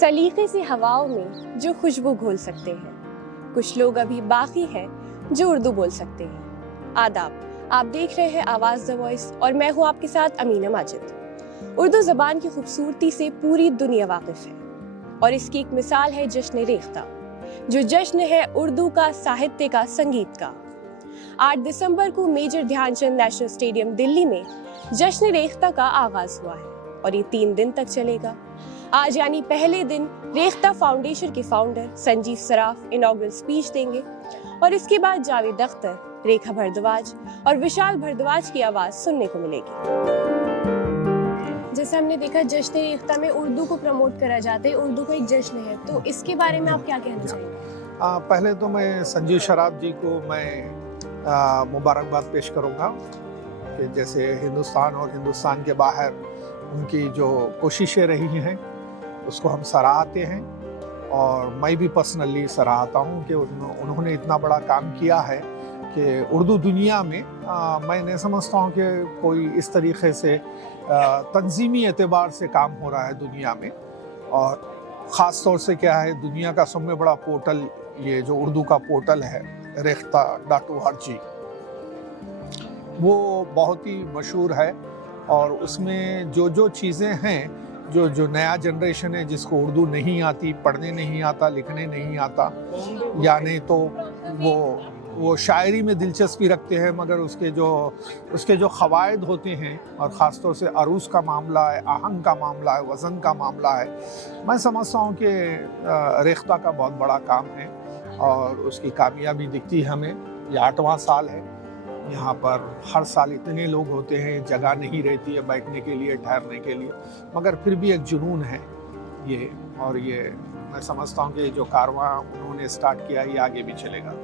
सलीके से हवाओं में जो खुशबू घोल सकते हैं। कुछ लोग अभी बाकी हैं जो उर्दू बोल सकते हैं। आदाब, आप देख रहे हैं आवाज़ द वॉइस और मैं हूँ आपके साथ अमीना माजिद। उर्दू ज़बान की खूबसूरती से पूरी दुनिया वाकिफ़ है और इसकी एक मिसाल है जश्न रेख्ता, जो जश्न है उर्दू का, साहित्य का, संगीत का। 8 दिसंबर को major Dhyanchand national stadium Delhi में जश्न रेख्ता का आगाज हुआ है और ये 3 दिन तक चलेगा। आज यानी पहले दिन रेख्ता फाउंडेशन के founder Sanjeev Saraf inaugural speech देंगे और इसके बाद जावेद अख्तर, रेखा भारद्वाज और विशाल भारद्वाज की आवाज सुनने को मिलेगी। जैसे हमने देखा जश्न रेख्ता में उर्दू को प्रमोट करा जाता है, उर्दू का एक जश्न है, तो इसके बारे में आप क्या कहना चाहेंगे? पहले तो मैं संजीव सराफ जी को मैं मुबारकबाद पेश करूंगा कि जैसे हिंदुस्तान और हिंदुस्तान के बाहर उनकी जो कोशिशें रही हैं उसको हम सराहते हैं और मैं भी पर्सनली सराहता हूं कि उन्होंने इतना बड़ा काम किया है कि उर्दू दुनिया में मैं नहीं समझता हूं कि कोई इस तरीके से तंजीमी एतबार से काम हो रहा है दुनिया में। और ख़ास तौर से क्या है, दुनिया का सबसे बड़ा पोर्टल ये जो उर्दू का पोर्टल है rekhta.org, वो बहुत ही मशहूर है और उसमें जो चीज़ें हैं, जो नया जनरेशन है जिसको उर्दू नहीं आती, पढ़ने नहीं आता, लिखने नहीं आता, या नहीं तो वो शायरी में दिलचस्पी रखते हैं मगर उसके जो क़वायद होते हैं और ख़ास तौर से अरूज़ का मामला है, आहंग का मामला है, वज़न का मामला है, मैं समझता हूँ कि रेख्ता का बहुत बड़ा काम है और उसकी कामयाबी दिखती है हमें। ये 8वां साल है, यहाँ पर हर साल इतने लोग होते हैं, जगह नहीं रहती है बैठने के लिए, ठहरने के लिए, मगर फिर भी एक जुनून है ये। और ये मैं समझता हूँ कि जो कारवां उन्होंने स्टार्ट किया ये आगे भी चलेगा।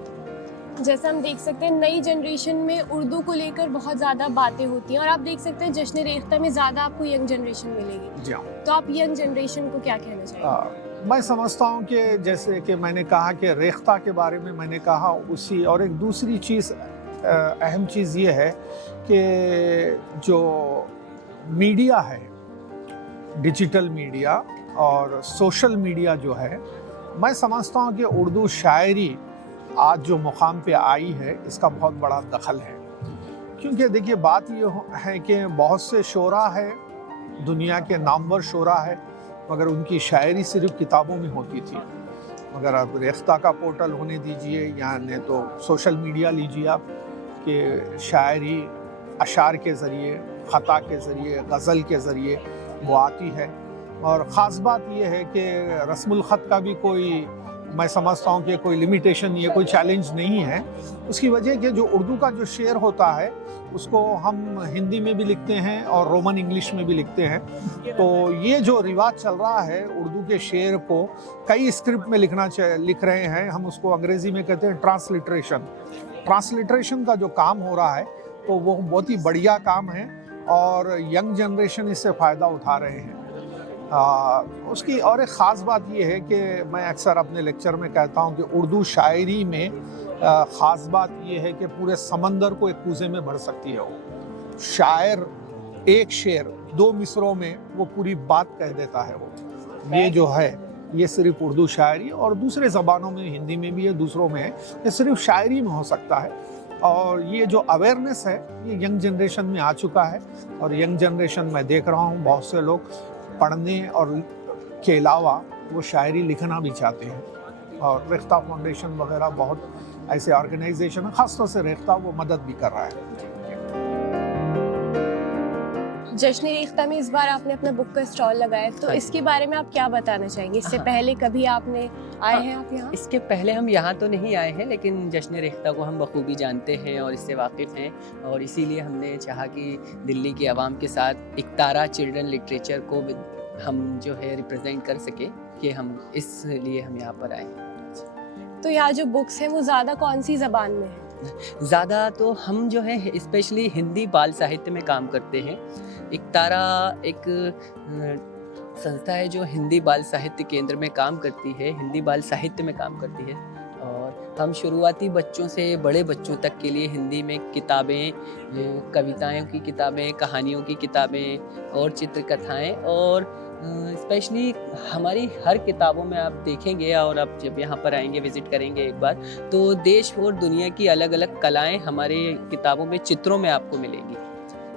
जैसा हम देख सकते हैं नई जनरेशन में उर्दू को लेकर बहुत ज़्यादा बातें होती हैं और आप देख सकते हैं जश्न रेख्ता में ज़्यादा आपको यंग जनरेशन मिलेगी। जी हाँ। तो आप यंग जनरेशन को क्या कहना चाहेंगे? मैं समझता हूँ कि जैसे कि मैंने कहा कि रेख्ता के बारे में मैंने कहा उसी, और एक दूसरी चीज़ अहम चीज़ ये है कि जो मीडिया है, डिजिटल मीडिया और सोशल मीडिया जो है, मैं समझता हूँ कि उर्दू शायरी आज जो मुकाम पे आई है इसका बहुत बड़ा दखल है। क्योंकि देखिए बात ये है कि बहुत से शोरा है, दुनिया के नामवर शोरा है, मगर उनकी शायरी सिर्फ किताबों में होती थी। मगर अब रेख्ता का पोर्टल होने दीजिए या नहीं तो सोशल मीडिया लीजिए आप, कि शायरी अशार के ज़रिए, ख़ता के ज़रिए, गज़ल के ज़रिए वो आती है। और ख़ास बात ये है कि रस्मुल ख़त का भी कोई, मैं समझता हूँ कि कोई लिमिटेशन, ये कोई चैलेंज नहीं है। उसकी वजह कि जो उर्दू का जो शेर होता है उसको हम हिंदी में भी लिखते हैं और रोमन इंग्लिश में भी लिखते हैं। तो ये जो रिवाज चल रहा है उर्दू के शेर को कई स्क्रिप्ट में लिख रहे हैं, हम उसको अंग्रेज़ी में कहते हैं ट्रांसलिट्रेशन का जो काम हो रहा है तो वो बहुत ही बढ़िया काम है और यंग जनरेशन इससे फ़ायदा उठा रहे हैं। उसकी और एक ख़ास बात ये है कि मैं अक्सर अपने लेक्चर में कहता हूँ कि उर्दू शायरी में ख़ास बात ये है कि पूरे समंदर को एक कूज़े में भर सकती है वो शायर। एक शेर 2 मिसरों में वो पूरी बात कह देता है। वो ये जो है ये सिर्फ उर्दू शायरी, और दूसरे ज़बानों में, हिंदी में भी है, दूसरों में है, ये सिर्फ शायरी में हो सकता है। और ये जो अवेयरनेस है ये यंग जनरेशन में आ चुका है और यंग जनरेशन मैं देख रहा हूँ बहुत से लोग पढ़ने और के अलावा वो शायरी लिखना भी चाहते हैं। और रेख्ता फाउंडेशन वगैरह बहुत ऐसे ऑर्गेनाइजेशन है, ख़ासतौर से रेख्ता, वो मदद भी कर रहा है। जश्न रेख्ता में इस बार आपने अपना बुक का स्टॉल लगाया, तो इसके बारे में आप क्या बताना चाहेंगे? इससे पहले कभी आपने आए हैं आप यहाँ? इसके पहले हम यहाँ तो नहीं आए हैं, लेकिन जश्न रेख्ता को हम बखूबी जानते हैं और इससे वाकिफ़ हैं और इसीलिए हमने चाहा कि दिल्ली की आवाम के साथ इकतारा चिल्ड्रन लिटरेचर को हम जो है रिप्रेजेंट कर सके, कि हम इसलिए हम यहाँ पर आए हैं। तो यहाँ जो बुक्स हैं वो ज़्यादा कौन सी ज़बान में है? ज़्यादा तो हम जो है स्पेशली हिंदी बाल साहित्य में काम करते हैं। इकतारा एक संस्था है जो हिंदी बाल साहित्य केंद्र में काम करती है, हिंदी बाल साहित्य में काम करती है। और हम शुरुआती बच्चों से बड़े बच्चों तक के लिए हिंदी में किताबें, कविताओं की किताबें, कहानियों की किताबें और चित्रकथाएं और स्पेशली हमारी हर किताबों में आप देखेंगे, और आप जब यहाँ पर आएंगे, विजिट करेंगे एक बार, तो देश और दुनिया की अलग अलग कलाएं हमारे किताबों में, चित्रों में आपको मिलेंगी।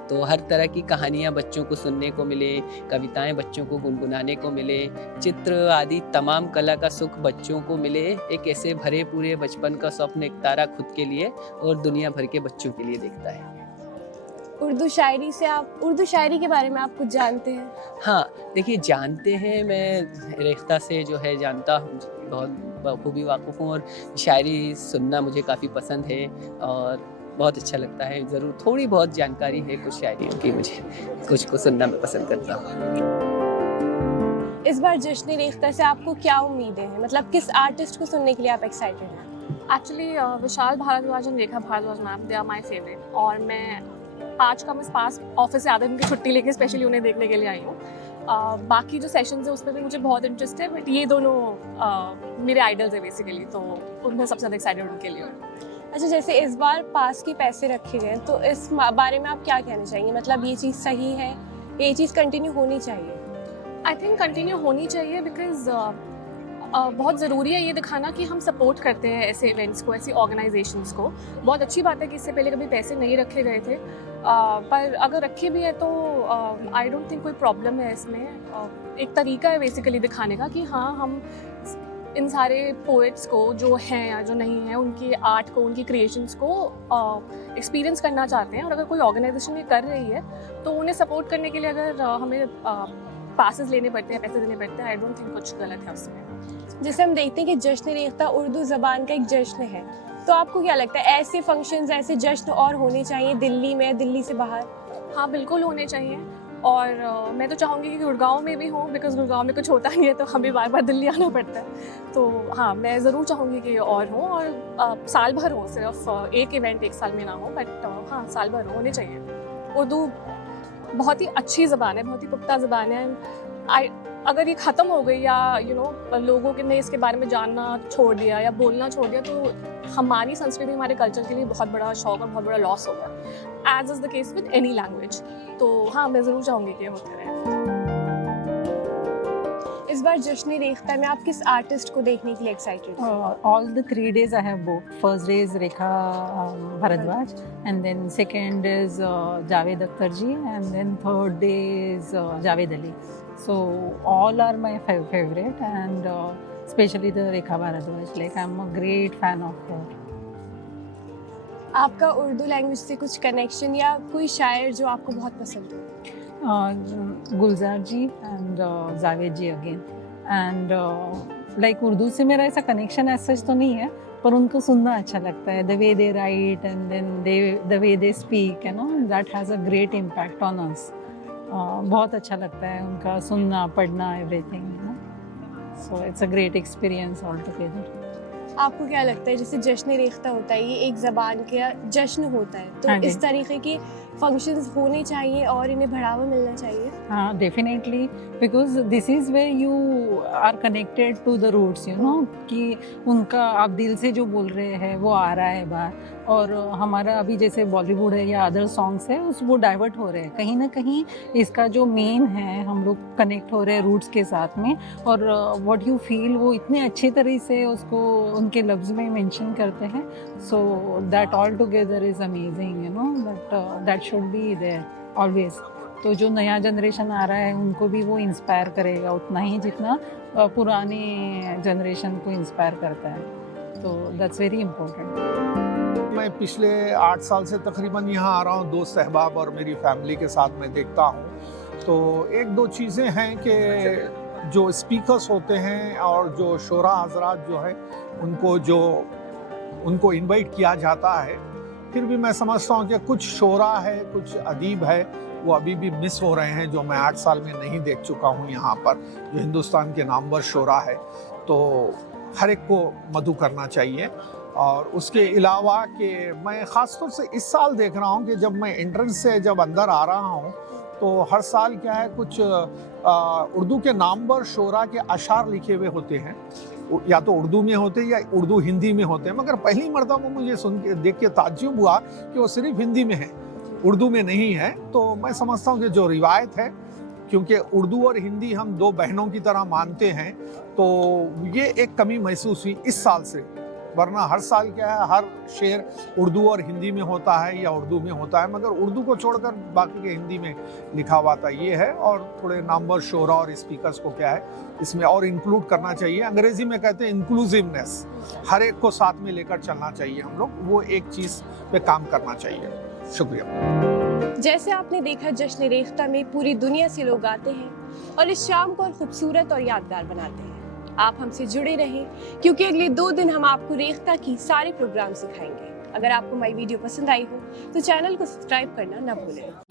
तो हर तरह की कहानियाँ बच्चों को सुनने को मिले, कविताएं बच्चों को गुनगुनाने को मिले, चित्र आदि तमाम कला का सुख बच्चों को मिले। एक ऐसे भरे पूरे बचपन का स्वप्न एक तारा खुद के लिए और दुनिया भर के बच्चों के लिए देखता है। उर्दू शायरी के बारे में आप कुछ जानते हैं? हाँ, देखिए जानते हैं, मैं रेख्ता से जो है जानता हूँ, बहुत बखूबी वाक़िफ़ हूँ, और शायरी सुनना मुझे काफ़ी पसंद है और बहुत अच्छा लगता है। ज़रूर थोड़ी बहुत जानकारी है कुछ शायरियों की, मुझे कुछ को सुनना मैं पसंद करता हूँ। इस बार जश्न रेख्ता से आपको क्या उम्मीदें हैं? मतलब किस आर्टिस्ट को सुनने के लिए आप एक्साइटेड हैं? एक्चुअली विशाल भारद्वाज और Rekha Bhardwaj ma'am, they are my favourite, और मैं आज का मैं पास ऑफिस से आधे दिन की छुट्टी लेके स्पेशली उन्हें देखने के लिए आई हूँ। बाकी जो सेशंस है उसमें भी मुझे बहुत इंटरेस्ट है, बट ये दोनों मेरे आइडल्स है बेसिकली, तो उनमें सबसे ज़्यादा एक्साइटेड उनके लिए। अच्छा, जैसे इस बार पास के पैसे रखे गए, तो इस बारे में आप क्या कहना चाहेंगे? मतलब ये चीज़ सही है, ये चीज़ कंटिन्यू होनी चाहिए? आई थिंक कंटिन्यू होनी चाहिए, बिकॉज बहुत ज़रूरी है ये दिखाना कि हम सपोर्ट करते हैं ऐसे इवेंट्स को, ऐसी ऑर्गेनाइजेशंस को। बहुत अच्छी बात है कि इससे पहले कभी पैसे नहीं रखे गए थे, पर अगर रखे भी है तो आई डोंट थिंक कोई प्रॉब्लम है इसमें। एक तरीका है बेसिकली दिखाने का कि हाँ, हम इन सारे पोएट्स को जो हैं या जो नहीं हैं, उनकी आर्ट को, उनकी क्रिएशंस को एक्सपीरियंस करना चाहते हैं, और अगर कोई ऑर्गेनाइजेशन ये कर रही है तो उन्हें सपोर्ट करने के लिए अगर हमें पासेस लेने पड़ते हैं, पैसे देने पड़ते हैं, आई डोंट थिंक कुछ गलत है उसमें। जैसे हम देखते हैं कि जश्न रेख्ता उर्दू ज़बान का एक जश्न है, तो आपको क्या लगता है ऐसे फंक्शंस, ऐसे जश्न और होने चाहिए दिल्ली में, दिल्ली से बाहर? हाँ, बिल्कुल होने चाहिए, और मैं तो चाहूँगी कि गुड़गांव में भी हो, बिकॉज गुड़गांव में कुछ होता नहीं है तो हमें बार बार दिल्ली आना पड़ता है। तो हाँ, मैं ज़रूर चाहूँगी कि और हो, और साल भर हो, सिर्फ एक इवेंट एक साल में ना हो, बट हाँ, साल भर होने चाहिए। उर्दू बहुत ही अच्छी ज़बान है, बहुत ही पुख्ता ज़बान है। अगर ये ख़त्म हो गई या लोगों ने इसके बारे में जानना छोड़ दिया या बोलना छोड़ दिया, तो हमारी संस्कृति, हमारे कल्चर के लिए बहुत बड़ा शौक और बहुत बड़ा लॉस होगा, as is the case with any language. तो हाँ, मैं ज़रूर चाहूँगी कि ये होते रहे। इस बार जश्न रेख्ता में आप किस आर्टिस्ट को देखने के लिए एक्साइटेड हैं? All the 3 days I have booked. First day is Rekha Bharadwaj, and then second is Javed Akhtar ji, and then third day is Javed Ali. So all are my favorite, and especially the Rekha Bharadwaj. Like I'm a great fan of her. आपका Urdu language से कुछ connection या कोई शायर जो आपको बहुत पसंद हो? Gulzar ji and Javed ji again, and like Urdu से मेरा ऐसा कनेक्शन ऐसा तो नहीं है, पर उनको सुनना अच्छा लगता है, the way they write and then the way they speak, you know, that has a great impact on us. बहुत अच्छा लगता है उनका सुनना, पढ़ना, everything, you know, so it's a great experience all together. आपको क्या लगता है, जैसे जश्न रेख्ता होता है, ये एक ज़बान का जश्न होता है, तो हाँ जी। इस तरीके के फंक्शंस होने चाहिए और इन्हें बढ़ावा मिलना चाहिए? हाँ, definitely, because this is way you are connected to the roots, you know, कि उनका आप दिल से जो बोल रहे हैं वो आ रहा है बाहर, और हमारा अभी जैसे बॉलीवुड है या अदर सॉन्ग्स है वो डाइवर्ट हो रहे हैं, कहीं ना कहीं इसका जो मेन है, हम लोग कनेक्ट हो रहे हैं रूट्स के साथ में, और व्हाट यू फील वो इतने अच्छे तरह से उसको उनके लफ्ज़ में मेंशन करते हैं, so that all together is amazing, you know, that should be there always. तो जो नया जनरेशन आ रहा है उनको भी वो इंस्पायर करेगा उतना ही जितना पुराने जनरेशन को इंस्पायर करता है, तो दैट्स वेरी इम्पोर्टेंट। मैं पिछले 8 साल से तकरीबन यहाँ आ रहा हूँ, दोस्त अहबाब और मेरी फैमिली के साथ मैं देखता हूँ, तो 1-2 चीज़ें हैं कि जो स्पीकर्स होते हैं और जो शोरा हजरात जो है उनको इनवाइट किया जाता है, फिर भी मैं समझता हूँ कि कुछ शोरा है, कुछ अदीब है, वो अभी भी मिस हो रहे हैं, जो मैं 8 साल में नहीं देख चुका हूँ यहाँ पर, जो हिंदुस्तान के नामवर शोरा है। तो हर एक को मधु करना चाहिए। और उसके अलावा कि मैं ख़ास तौर से इस साल देख रहा हूँ कि जब मैं एंट्रेंस से जब अंदर आ रहा हूँ, तो हर साल क्या है, कुछ उर्दू के नामवर शोरा के अशार लिखे हुए होते हैं, या तो उर्दू में होते हैं या उर्दू हिंदी में होते हैं, मगर पहली मरतबा मुझे सुन के देख के ताज्जुब हुआ कि वो सिर्फ हिंदी में है, उर्दू में नहीं है। तो मैं समझता हूँ कि जो रिवायत है क्योंकि उर्दू और हिंदी हम दो बहनों की तरह मानते हैं, तो ये एक कमी महसूस हुई इस साल से। वरना हर साल क्या है, हर शेर उर्दू और हिंदी में होता है या उर्दू में होता है, मगर उर्दू को छोड़कर बाकी के हिंदी में लिखा हुआ था, ये है। और थोड़े नामवर शोरा और स्पीकर्स को क्या है इसमें और इंक्लूड करना चाहिए। अंग्रेजी में कहते हैं इंक्लूसिवनेस, हर एक को साथ में लेकर चलना चाहिए हम लोग, वो एक चीज़ पे काम करना चाहिए। शुक्रिया। जैसे आपने देखा, जश्न रेख्ता में पूरी दुनिया से लोग आते हैं और इस शाम को और खूबसूरत और यादगार बनाते हैं। आप हमसे जुड़े रहें, क्योंकि अगले 2 दिन हम आपको रेख्ता की सारे प्रोग्राम सिखाएंगे। अगर आपको हमारी वीडियो पसंद आई हो तो चैनल को सब्सक्राइब करना ना भूलें।